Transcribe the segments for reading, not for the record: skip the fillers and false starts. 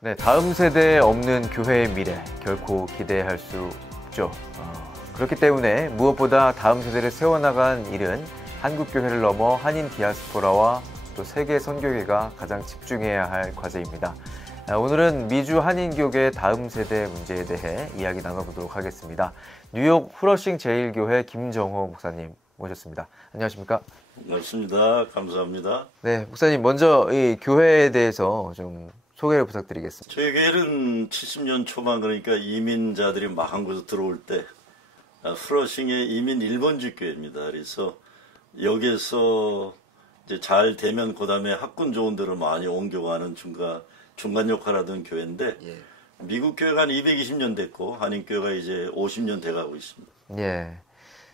네, 다음 세대에 없는 교회의 미래 결코 기대할 수 없죠. 그렇기 때문에 무엇보다 다음 세대를 세워나간 일은 한국교회를 넘어 한인 디아스포라와 또 세계 선교회가 가장 집중해야 할 과제입니다. 오늘은 미주 한인교계 다음 세대 문제에 대해 이야기 나눠보도록 하겠습니다. 뉴욕 후러싱 제일교회 김정호 목사님 모셨습니다. 안녕하십니까? 반갑습니다. 감사합니다. 네, 목사님 먼저 이 교회에 대해서 좀 소개를 부탁드리겠습니다. 저희 교회는 70년 초반, 그러니까 이민자들이 막 한국에서 들어올 때 후러싱의 이민 1번지 교회입니다. 그래서 여기에서 이제 잘 되면 그다음에 학군 좋은 데로 많이 옮겨가는 중간 역할을 하던 교회인데, 미국 교회가 한 220년 됐고 한인 교회가 이제 50년 돼가고 있습니다. 예.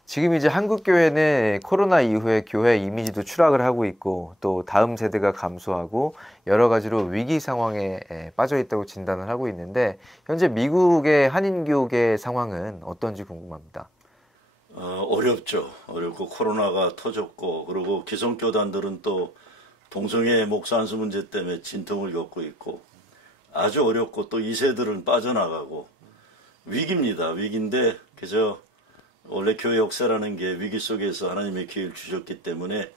지금 이제 한국 교회는 코로나 이후에 교회 이미지도 추락을 하고 있고 또 다음 세대가 감소하고 여러 가지로 위기 상황에 빠져 있다고 진단을 하고 있는데, 현재 미국의 한인교계 상황은 어떤지 궁금합니다. 어렵죠. 어렵고 코로나가 터졌고, 그리고 기성교단들은 또 동성애 목사 안수 문제 때문에 진통을 겪고 있고 아주 어렵고, 또 2세들은 빠져나가고 위기입니다. 위기인데 그저 원래 교회 역사라는 게 위기 속에서 하나님의 기회를 주셨기 때문에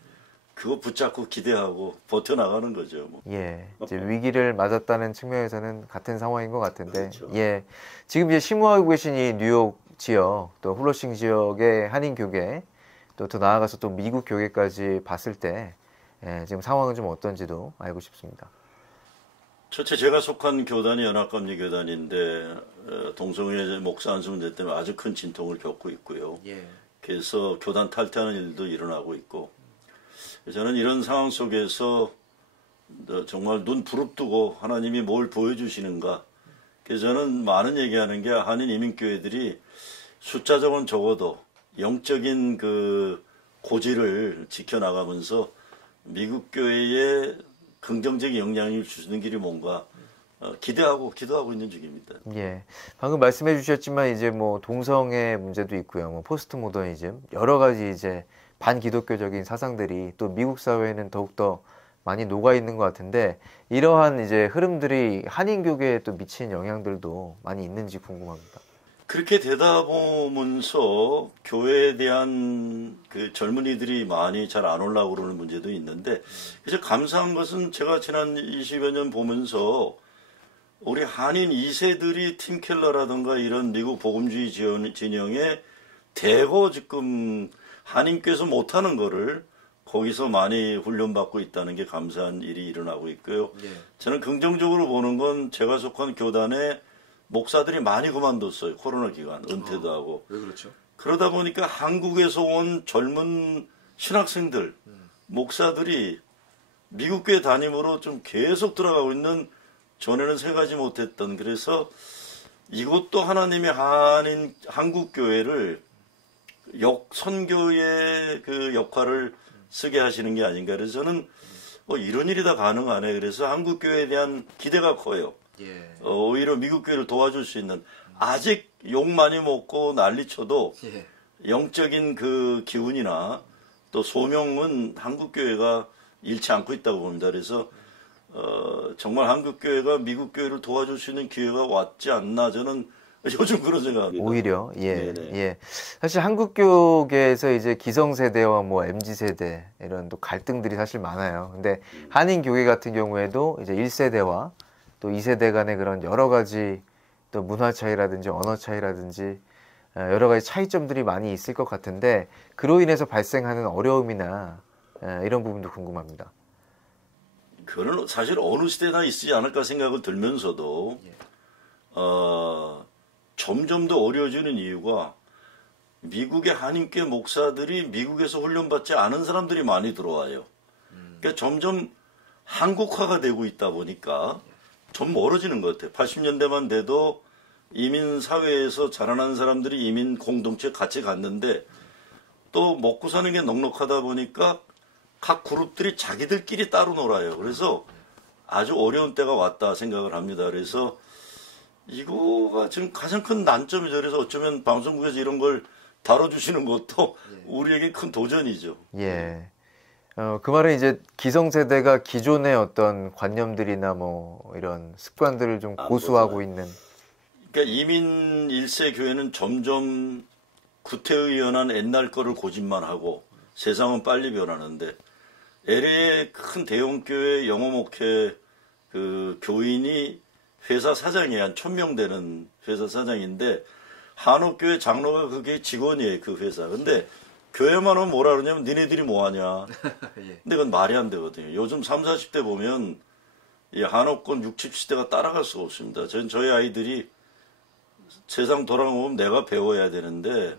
그거 붙잡고 기대하고 버텨나가는 거죠. 뭐. 예, 이제 위기를 맞았다는 측면에서는 같은 상황인 것 같은데, 그렇죠. 예, 지금 이제 심호하고 계신 이 뉴욕 지역, 또 후러싱 지역의 한인 교계, 또 더 나아가서 또 미국 교계까지 봤을 때, 지금 상황은 좀 어떤지도 알고 싶습니다. 첫째, 제가 속한 교단이 연합감리교단인데 동성애 목사 안수 문제 때문에 아주 큰 진통을 겪고 있고요. 그래서 교단 탈퇴하는 일도 일어나고 있고, 저는 이런 상황 속에서 정말 눈 부릅뜨고 하나님이 뭘 보여주시는가. 그래서 저는 많은 얘기하는 게, 한인 이민교회들이 숫자적은 적어도 영적인 그 고지를 지켜나가면서 미국 교회에 긍정적인 영향을 주시는 길이 뭔가 기대하고 기도하고 있는 중입니다. 예, 방금 말씀해 주셨지만 이제 뭐 동성애 문제도 있고요, 뭐 포스트 모더니즘, 여러 가지 이제 반기독교적인 사상들이 또 미국 사회에는 더욱더 많이 녹아 있는 것 같은데, 이러한 이제 흐름들이 한인교계에 또 미치는 영향들도 많이 있는지 궁금합니다. 그렇게 되다 보면서 교회에 대한 그 젊은이들이 많이 잘 안 올라오고 그러는 문제도 있는데, 그래서 감사한 것은 제가 지난 20여 년 보면서 우리 한인 2세들이 팀 켈러라든가 이런 미국 복음주의 진영에 대거 지금 한인교에서 못하는 거를 거기서 많이 훈련받고 있다는 게 감사한 일이 일어나고 있고요. 저는 긍정적으로 보는 건, 제가 속한 교단에 목사들이 많이 그만뒀어요. 코로나 기간 은퇴도 하고. 왜 그렇죠? 그러다 보니까 한국에서 온 젊은 신학생들, 목사들이 미국 교회 담임으로 좀 계속 들어가고 있는, 전에는 생각하지 못했던, 그래서 이것도 하나님의 한국 교회를 선교의 그 역할을 쓰게 하시는 게 아닌가. 그래서 저는 이런 일이 다 가능하네. 그래서 한국 교회에 대한 기대가 커요. 오히려 미국 교회를 도와줄 수 있는, 아직 욕 많이 먹고 난리쳐도 영적인 그 기운이나 또 소명은 한국 교회가 잃지 않고 있다고 봅니다. 그래서 정말 한국 교회가 미국 교회를 도와줄 수 있는 기회가 왔지 않나, 저는 요즘 그런 생각합니다. 오히려 예. 사실 한국교계에서 이제 기성세대와 뭐 MZ세대 이런 또 갈등들이 사실 많아요. 근데 한인교계 같은 경우에도 이제 1세대와 또 2세대 간의 그런 여러 가지 또 문화 차이라든지 언어 차이라든지 여러 가지 차이점들이 많이 있을 것 같은데, 그로 인해서 발생하는 어려움이나 이런 부분도 궁금합니다. 그거는 사실 어느 시대나 있지 않을까 생각을 들면서도 점점 더 어려워지는 이유가, 미국의 한인교회 목사들이 미국에서 훈련받지 않은 사람들이 많이 들어와요. 그러니까 점점 한국화가 되고 있다 보니까 좀 멀어지는 것 같아요. 80년대만 돼도 이민 사회에서 자라난 사람들이 이민 공동체에 같이 갔는데, 또 먹고 사는 게 넉넉하다 보니까 각 그룹들이 자기들끼리 따로 놀아요. 그래서 아주 어려운 때가 왔다 생각을 합니다. 그래서 이거가 지금 가장 큰 난점이죠. 그래서 어쩌면 방송국에서 이런 걸 다뤄주시는 것도 우리에게 큰 도전이죠. 예. 그 말은 이제 기성세대가 기존의 어떤 관념들이나 뭐 이런 습관들을 좀 고수하고 있는. 그러니까 이민 1세 교회는 점점 구태의연한 옛날 거를 고집만 하고 세상은 빨리 변하는데 LA의 큰 대형 교회 영어 목회 그 교인이 회사 사장이 한 1000명 되는 회사 사장인데 한옥교회 장로가 그게 직원이에요, 그 회사. 근데 교회만 오면 뭐라 그러냐면 니네들이 뭐하냐. 근데 그건 말이 안 되거든요. 요즘 30, 40대 보면 이 한옥권 60, 70대가 따라갈 수가 없습니다. 저희 아이들이 세상 돌아보면 내가 배워야 되는데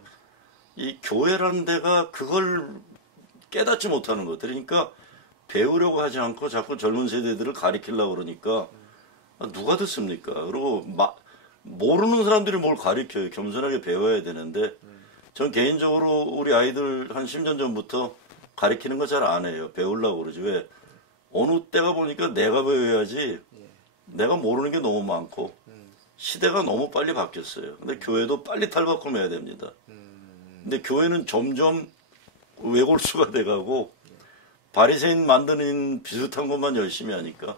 이 교회라는 데가 그걸 깨닫지 못하는 것. 그러니까 배우려고 하지 않고 자꾸 젊은 세대들을 가리키려고 그러니까 누가 듣습니까? 그리고 모르는 사람들이 뭘 가리켜요. 겸손하게 배워야 되는데 전 개인적으로 우리 아이들 한 10년 전부터 가리키는 거 잘 안 해요. 배우려고 그러지. 왜? 어느 때가 보니까 내가 배워야지 내가 모르는 게 너무 많고 시대가 너무 빨리 바뀌었어요. 근데 교회도 빨리 탈바꿈해야 됩니다. 근데 교회는 점점 외골수가 돼가고 바리새인 만드는 비슷한 것만 열심히 하니까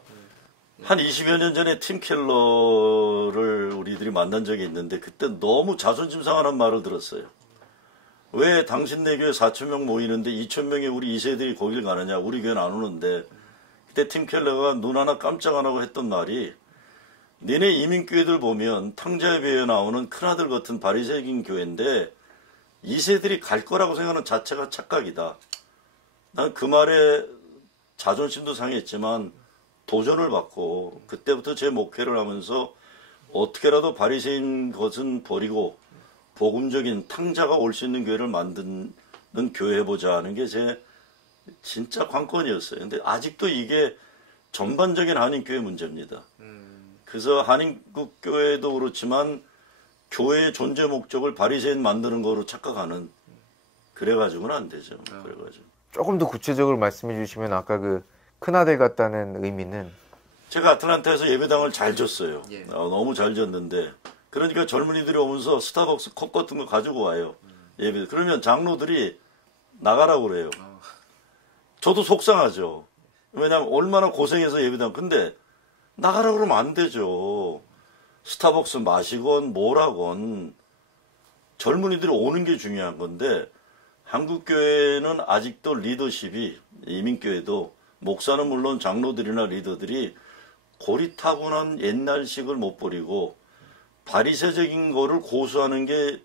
한 20여 년 전에 팀 켈러를 우리들이 만난 적이 있는데 그때 너무 자존심 상하는 말을 들었어요. 왜 당신네 교회 4,000명 모이는데 2,000명의 우리 2세들이 거길 가느냐. 우리 교회는 안 오는데. 그때 팀 켈러가 눈 하나 깜짝 안 하고 했던 말이 니네 이민교회들 보면 탕자에 배어 나오는 큰아들 같은 바리새인 교회인데 2세들이 갈 거라고 생각하는 자체가 착각이다. 난 그 말에 자존심도 상했지만 도전을 받고 그때부터 제 목회를 하면서 어떻게라도 바리새인 것은 버리고 복음적인 탕자가 올 수 있는 교회를 만드는 교회 해보자 하는 게 제 진짜 관건이었어요. 근데 아직도 이게 전반적인 한인교회 문제입니다. 그래서 한인국교회도 그렇지만 교회의 존재 목적을 바리새인 만드는 거로 착각하는 그래가지고는 안 되죠. 그래가지고. 조금 더 구체적으로 말씀해 주시면 아까 그 큰아들 같다는 의미는 제가 아틀란타에서 예배당을 잘 줬어요. 너무 잘 줬는데 그러니까 젊은이들이 오면서 스타벅스 컵 같은 거 가지고 와요. 예배. 그러면 장로들이 나가라고 그래요. 저도 속상하죠. 왜냐하면 얼마나 고생해서 예배당. 근데 나가라고 그러면 안 되죠. 스타벅스 마시건 뭐라건 젊은이들이 오는 게 중요한 건데 한국교회는 아직도 리더십이 이민교회도 목사는 물론 장로들이나 리더들이 고리타분한 옛날식을 못 버리고 바리새적인 거를 고수하는 게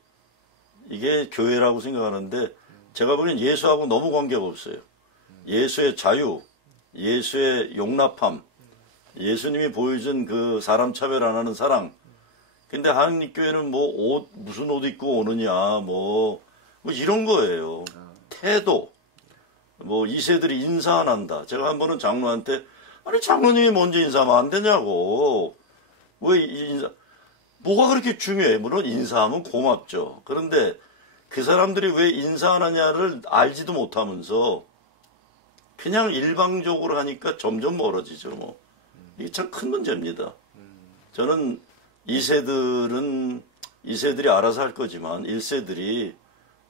이게 교회라고 생각하는데 제가 보기엔 예수하고 너무 관계가 없어요. 예수의 자유, 예수의 용납함, 예수님이 보여준 그 사람 차별 안 하는 사랑. 근데 한국교회는 뭐 무슨 옷 입고 오느냐, 뭐 이런 거예요. 태도. 뭐 2세들이 인사 안 한다. 제가 한 번은 장로한테 아니 장로님이 먼저 인사하면 안 되냐고. 왜 인사? 뭐가 그렇게 중요해? 물론 인사하면 고맙죠. 그런데 그 사람들이 왜 인사 안 하냐를 알지도 못하면서 그냥 일방적으로 하니까 점점 멀어지죠. 뭐 이게 참 큰 문제입니다. 저는 2세들이 알아서 할 거지만 1세들이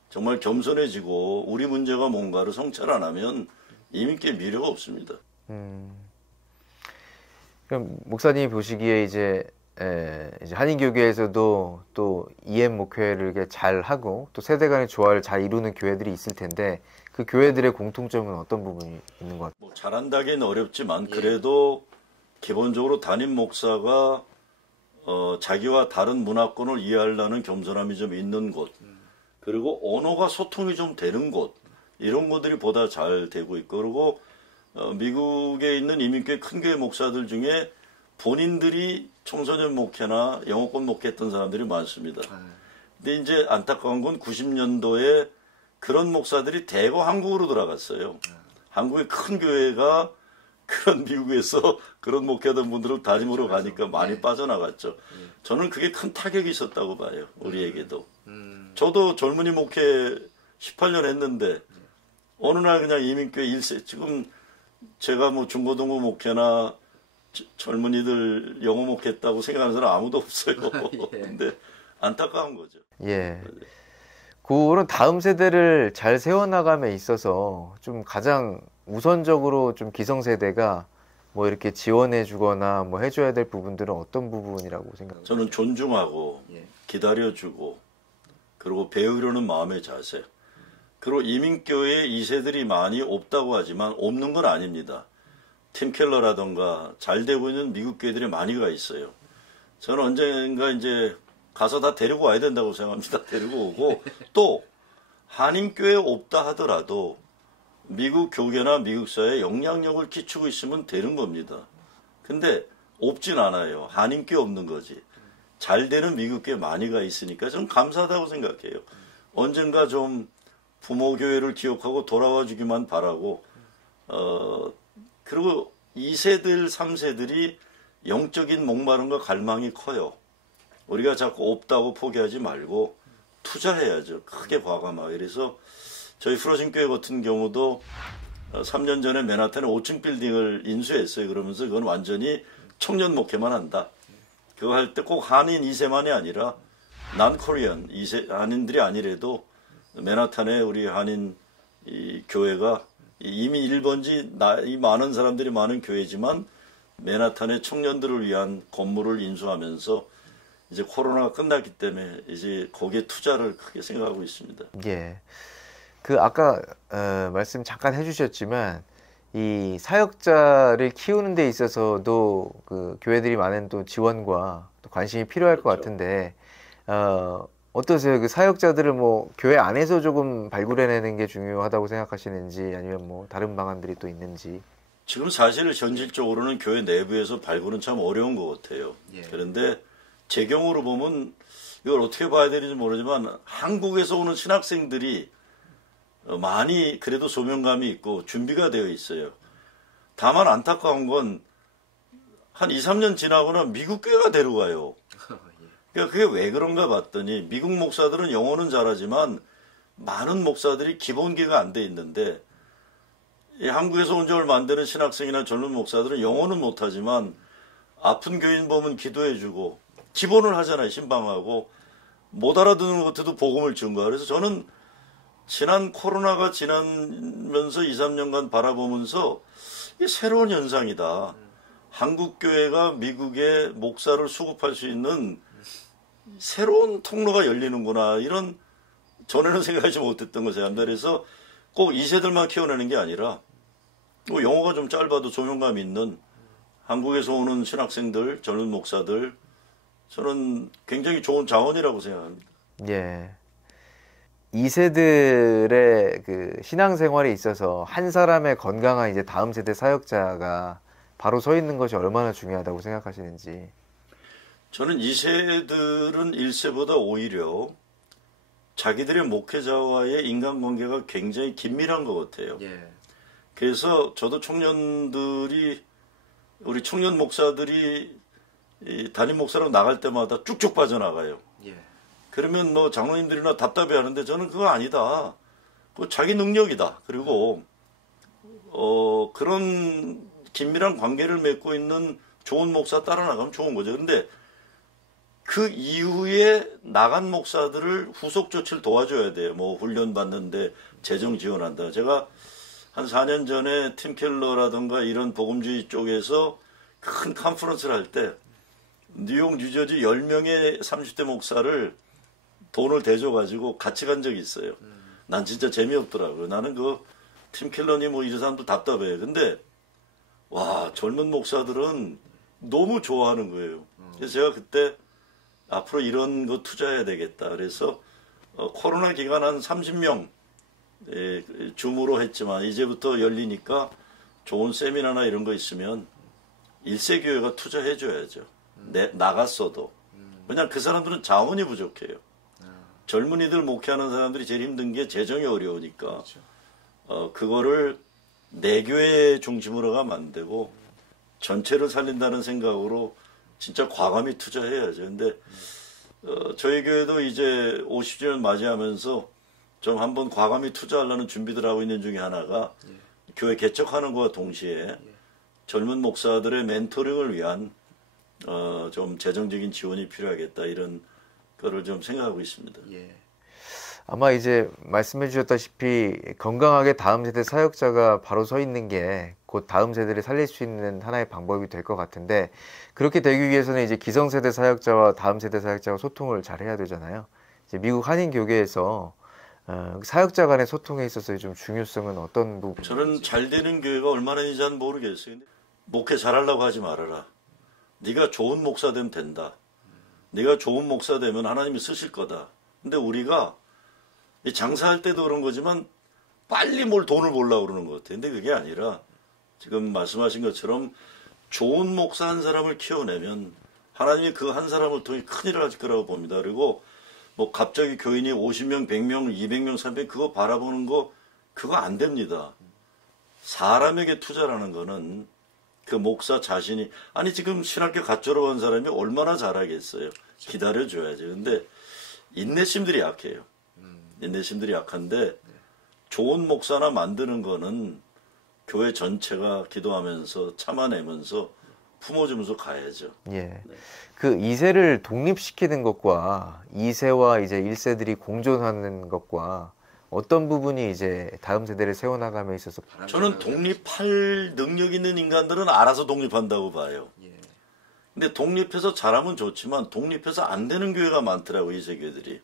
정말 겸손해지고 우리 문제가 뭔가를 성찰 안 하면 이민께 미래가 없습니다. 그럼 목사님이 보시기에 이제 한인교계에서도 또 EM 목회를 이렇게 잘 하고 또 세대 간의 조화를 잘 이루는 교회들이 있을 텐데 그 교회들의 공통점은 어떤 부분이 있는 것 같아요? 뭐 잘한다기는 어렵지만 그래도 기본적으로 담임 목사가 자기와 다른 문화권을 이해하려는 겸손함이 좀 있는 곳 그리고 언어가 소통이 좀 되는 곳 이런 것들이 보다 잘 되고 있고 그리고 미국에 있는 이민교회 큰 교회 목사들 중에 본인들이 청소년 목회나 영어권 목회했던 사람들이 많습니다. 근데 이제 안타까운 건 90년도에 그런 목사들이 대거 한국으로 돌아갔어요. 한국의 큰 교회가 그런 미국에서 그런 목회하던 분들을 다짐으로 가니까 많이 빠져나갔죠. 저는 그게 큰 타격이 있었다고 봐요. 우리에게도. 저도 젊은이 목회 18년 했는데 어느 날 그냥 이민교회 1세 지금 제가 뭐 중고등부 목회나 젊은이들 영어 목회했다고 생각하는 사람 아무도 없어요. 근데 안타까운 거죠. 예. 그런 다음 세대를 잘 세워나감에 있어서 좀 가장 우선적으로 좀 기성세대가 뭐 이렇게 지원해주거나 뭐 해줘야 될 부분들은 어떤 부분이라고 생각하세요? 저는 존중하고 기다려주고 그리고 배우려는 마음의 자세. 그리고 이민교회에 2세들이 많이 없다고 하지만 없는 건 아닙니다. 팀 켈러라던가 잘 되고 있는 미국 교회들이 많이 가 있어요. 저는 언젠가 이제 가서 다 데리고 와야 된다고 생각합니다. 데리고 오고 또 한인교회 없다 하더라도 미국 교계나 미국 사회에 영향력을 끼치고 있으면 되는 겁니다. 근데 없진 않아요. 한인교회 없는 거지. 잘 되는 미국교회 많이 가 있으니까 저는 감사하다고 생각해요. 언젠가 좀 부모 교회를 기억하고 돌아와 주기만 바라고 그리고 2세들, 3세들이 영적인 목마름과 갈망이 커요. 우리가 자꾸 없다고 포기하지 말고 투자해야죠. 크게 과감하게. 그래서 저희 프로진 교회 같은 경우도 3년 전에 맨하탄에 5층 빌딩을 인수했어요. 그러면서 그건 완전히 청년 목회만 한다. 그거 할 때 꼭 한인 2세만이 아니라 난 코리안 2세 한인들이 아니래도 맨하탄에 우리 한인 이 교회가 이미 1번지 나이 많은 사람들이 많은 교회지만 맨하탄의 청년들을 위한 건물을 인수하면서 이제 코로나가 끝났기 때문에 이제 거기에 투자를 크게 생각하고 있습니다. 예. 그 아까 말씀 잠깐 해주셨지만 이 사역자를 키우는 데 있어서도 그 교회들이 많은 또 지원과 또 관심이 필요할 것 같은데 어떠세요? 그 사역자들을 뭐 교회 안에서 조금 발굴해내는 게 중요하다고 생각하시는지 아니면 뭐 다른 방안들이 또 있는지. 지금 사실 현실적으로는 교회 내부에서 발굴은 참 어려운 것 같아요. 그런데 제 경우로 보면 이걸 어떻게 봐야 되는지 모르지만 한국에서 오는 신학생들이 많이 그래도 소명감이 있고 준비가 되어 있어요. 다만 안타까운 건 한 2, 3년 지나거나 미국 교회가 데려가요. 그러니까 그게 왜 그런가 봤더니 미국 목사들은 영어는 잘하지만 많은 목사들이 기본기가 안 돼 있는데 이 한국에서 온정을 만드는 신학생이나 젊은 목사들은 영어는 못하지만 아픈 교인 보면 기도해주고 기본을 하잖아요. 신방하고 못 알아듣는 것들도 복음을 증거하. 그래서 저는 지난 코로나가 지나면서 2, 3년간 바라보면서 이게 새로운 현상이다. 한국 교회가 미국의 목사를 수급할 수 있는 새로운 통로가 열리는구나. 이런 전에는 생각하지 못했던 것을 그래서 꼭 2세들만 키워내는 게 아니라 뭐 영어가 좀 짧아도 조명감 있는 한국에서 오는 신학생들, 젊은 목사들 저는 굉장히 좋은 자원이라고 생각합니다. 예. 2세들의 그 신앙생활에 있어서 한 사람의 건강한 이제 다음 세대 사역자가 바로 서 있는 것이 얼마나 중요하다고 생각하시는지. 저는 2세들은 1세보다 오히려 자기들의 목회자와의 인간관계가 굉장히 긴밀한 것 같아요. 그래서 저도 청년들이 우리 청년 목사들이 이 담임 목사랑 나갈 때마다 쭉쭉 빠져나가요. 그러면 뭐 장로님들이나 답답해 하는데 저는 그거 아니다. 그거 자기 능력이다. 그리고 그런 긴밀한 관계를 맺고 있는 좋은 목사 따라 나가면 좋은 거죠. 그런데 그 이후에 나간 목사들을 후속 조치를 도와줘야 돼요. 뭐 훈련 받는데 재정 지원한다. 제가 한 4년 전에 팀 켈러라든가 이런 복음주의 쪽에서 큰 컨퍼런스를 할 때 뉴욕, 뉴저지 10명의 30대 목사를 돈을 대줘가지고 같이 간 적이 있어요. 난 진짜 재미없더라고요. 나는 그 팀 켈러니 뭐 이런 사람도 답답해요. 근데 와 젊은 목사들은 너무 좋아하는 거예요. 그래서 제가 그때 앞으로 이런 거 투자해야 되겠다. 그래서 코로나 기간 한 30명 줌으로 했지만 이제부터 열리니까 좋은 세미나나 이런 거 있으면 1세 교회가 투자해 줘야죠. 나갔어도. 왜냐하면 그 사람들은 자원이 부족해요. 젊은이들 목회하는 사람들이 제일 힘든 게 재정이 어려우니까 그거를 내 교회 중심으로가 만들고 전체를 살린다는 생각으로 진짜 과감히 투자해야죠. 근데 저희 교회도 이제 50주년 맞이하면서 좀 한번 과감히 투자하려는 준비들 하고 있는 중에 하나가 교회 개척하는 것과 동시에 젊은 목사들의 멘토링을 위한 좀 재정적인 지원이 필요하겠다 이런 거를 좀 생각하고 있습니다. 아마 이제 말씀해 주셨다시피 건강하게 다음 세대 사역자가 바로 서 있는 게 곧 다음 세대를 살릴 수 있는 하나의 방법이 될 것 같은데, 그렇게 되기 위해서는 이제 기성세대 사역자와 다음 세대 사역자가 소통을 잘 해야 되잖아요. 이제 미국 한인교계에서 사역자 간의 소통에 있어서 좀 중요성은 어떤 부분? 저는 잘 되는 교회가 얼마나 있는지 는 모르겠어요. 근데 목회 잘하려고 하지 말아라. 네가 좋은 목사 되면 된다. 네가 좋은 목사 되면 하나님이 쓰실 거다. 근데 우리가 장사할 때도 그런 거지만 빨리 돈을 벌려고 그러는 것 같아요. 근데 그게 아니라 지금 말씀하신 것처럼 좋은 목사 한 사람을 키워내면 하나님이 그 한 사람을 통해 큰일을 하실 거라고 봅니다. 그리고 뭐 갑자기 교인이 50명, 100명, 200명, 300명 그거 바라보는 거 그거 안 됩니다. 사람에게 투자라는 거는 그 목사 자신이 아니 지금 신학교 갓 졸업한 사람이 얼마나 잘하겠어요. 기다려줘야죠. 근데 인내심들이 약해요. 인내심들이 약한데 좋은 목사나 만드는 거는 교회 전체가 기도하면서 참아내면서 품어주면서 가야죠. 예. 그 2세를 독립시키는 것과 2세와 이제 1세들이 공존하는 것과 어떤 부분이 이제 다음 세대를 세워나감에 있어서 저는 독립할 능력 있는 인간들은 알아서 독립한다고 봐요. 근데 독립해서 잘하면 좋지만 독립해서 안 되는 교회가 많더라고요. 2세 교회들이.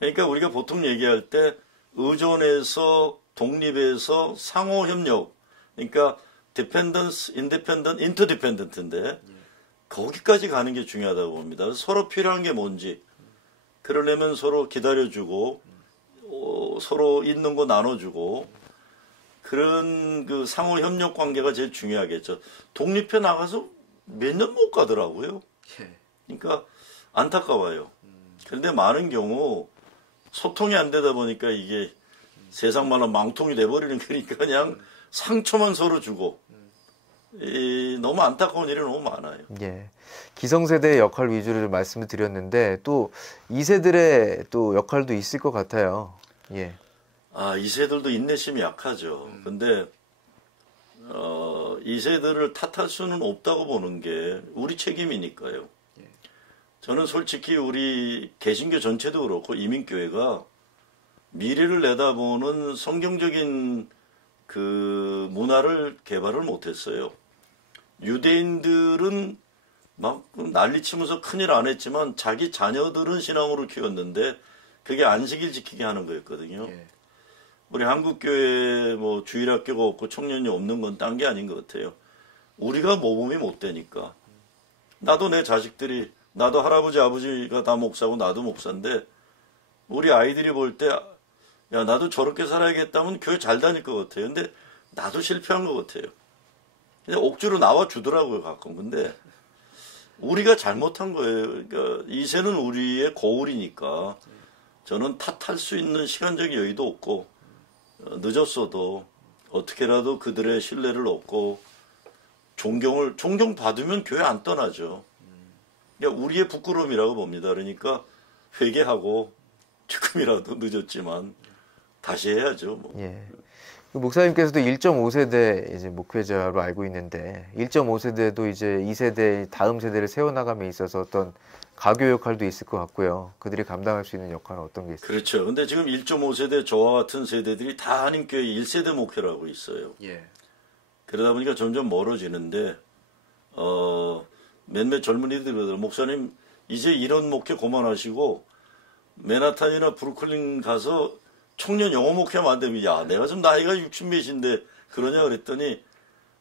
그러니까 우리가 보통 얘기할 때 의존해서 독립해서 상호협력 그러니까 dependence, independent, interdependent인데 거기까지 가는 게 중요하다고 봅니다. 서로 필요한 게 뭔지 그러려면 서로 기다려주고 서로 있는 거 나눠주고 그런 그 상호협력 관계가 제일 중요하겠죠. 독립해 나가서 몇 년 못 가더라고요. 그러니까 안타까워요. 그런데 많은 경우 소통이 안 되다 보니까 이게 세상 말로 망통이 돼버리는 거니까 그냥 상처만 서로 주고 너무 안타까운 일이 너무 많아요. 예. 기성세대의 역할 위주로 좀 말씀을 드렸는데 또 2세들의 또 역할도 있을 것 같아요. 예. 아, 2세들도 인내심이 약하죠. 근데 2세들을 탓할 수는 없다고 보는 게 우리 책임이니까요. 저는 솔직히 우리 개신교 전체도 그렇고 이민교회가 미래를 내다보는 성경적인 그 문화를 개발을 못했어요. 유대인들은 막 난리치면서 큰일 안 했지만 자기 자녀들은 신앙으로 키웠는데 그게 안식일 지키게 하는 거였거든요. 우리 한국교회 뭐 주일학교가 없고 청년이 없는 건 딴 게 아닌 것 같아요. 우리가 모범이 못 되니까. 나도 내 자식들이 나도 할아버지 아버지가 다 목사고 나도 목사인데 우리 아이들이 볼 때 야 나도 저렇게 살아야겠다면 교회 잘 다닐 것 같아요. 근데 나도 실패한 것 같아요. 그냥 억지로 나와 주더라고요 가끔. 근데 우리가 잘못한 거예요. 그러니까 2세는 우리의 거울이니까 저는 탓할 수 있는 시간적 여유도 없고 늦었어도 어떻게라도 그들의 신뢰를 얻고 존경받으면 교회 안 떠나죠. 그러니까 우리의 부끄러움이라고 봅니다. 그러니까 회개하고 조금이라도 늦었지만 다시 해야죠. 뭐. 예. 목사님께서도 1.5세대 이제 목회자로 알고 있는데 1.5세대도 이제 2세대 다음 세대를 세워나감에 있어서 어떤 가교 역할도 있을 것 같고요. 그들이 감당할 수 있는 역할은 어떤 게 있을까요? 그렇죠. 근데 지금 1.5세대 저와 같은 세대들이 다 한인교회 1세대 목회를 하고 있어요. 그러다 보니까 점점 멀어지는데 몇몇 젊은이들이 그러더라고요. 목사님 이제 이런 목회 그만하시고 맨하탄이나 브루클린 가서 청년 영어 목회하면 안 됩니다. 야 내가 좀 나이가 60 몇인데 그러냐 그랬더니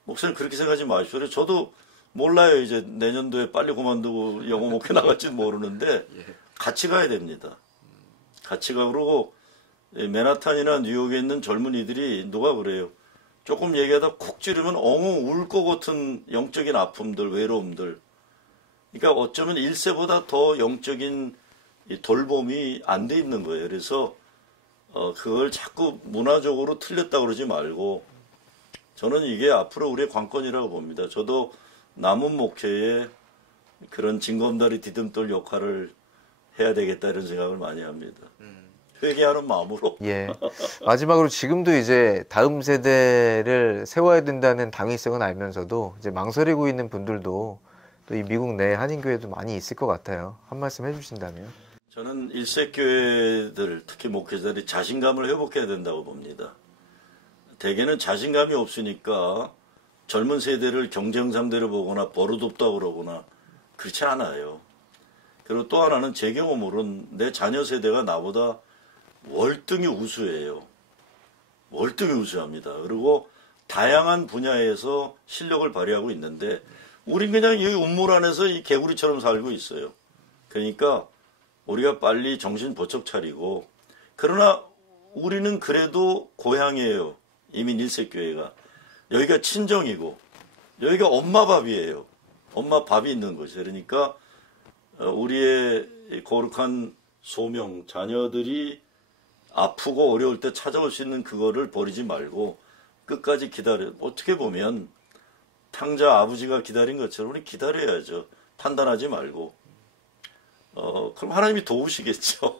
목사님 그렇게 생각하지 마십시오. 그래서 저도 몰라요. 이제 내년도에 빨리 그만두고 영어 목회 나갈지는 모르는데 같이 가야 됩니다. 같이 가고 맨하탄이나 뉴욕에 있는 젊은이들이 누가 그래요. 조금 얘기하다 콕 찌르면 엉엉 울 것 같은 영적인 아픔들, 외로움들. 그러니까 어쩌면 1세보다 더 영적인 돌봄이 안 돼 있는 거예요. 그래서 그걸 자꾸 문화적으로 틀렸다 그러지 말고 저는 이게 앞으로 우리의 관건이라고 봅니다. 저도 남은 목회에 그런 징검다리 디딤돌 역할을 해야 되겠다 이런 생각을 많이 합니다. 회개하는 마음으로. 예. 마지막으로 지금도 이제 다음 세대를 세워야 된다는 당위성은 알면서도 이제 망설이고 있는 분들도 또 이 미국 내 한인교회도 많이 있을 것 같아요. 한 말씀 해주신다면. 저는 일색교회들, 특히 목회자들이 자신감을 회복해야 된다고 봅니다. 대개는 자신감이 없으니까 젊은 세대를 경쟁 상대로 보거나 버릇없다고 그러거나 그렇지 않아요. 그리고 또 하나는 제 경험으로는 내 자녀 세대가 나보다 월등히 우수해요. 월등히 우수합니다. 그리고 다양한 분야에서 실력을 발휘하고 있는데 우린 그냥 이 우물 안에서 이 개구리처럼 살고 있어요. 그러니까 우리가 빨리 정신 번쩍 차리고, 그러나 우리는 그래도 고향이에요. 이민 일색교회가. 여기가 친정이고 여기가 엄마 밥이에요. 엄마 밥이 있는 곳이에요. 그러니까 우리의 거룩한 소명, 자녀들이 아프고 어려울 때 찾아올 수 있는 그거를 버리지 말고 끝까지 기다려. 어떻게 보면 탕자 아버지가 기다린 것처럼 우리 기다려야죠. 판단하지 말고. 그럼 하나님이 도우시겠죠.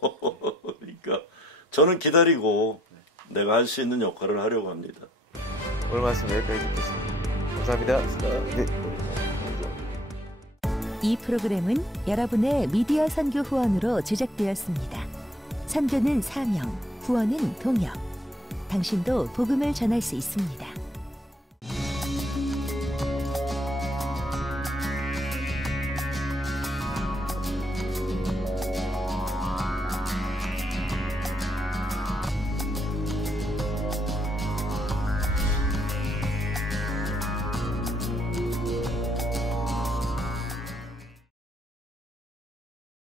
그러니까 저는 기다리고 내가 할 수 있는 역할을 하려고 합니다. 오늘 말씀 여기까지 듣겠습니다. 감사합니다. 네. 이 프로그램은 여러분의 미디어 선교 후원으로 제작되었습니다. 선교는 사명, 후원은 동역. 당신도 복음을 전할 수 있습니다.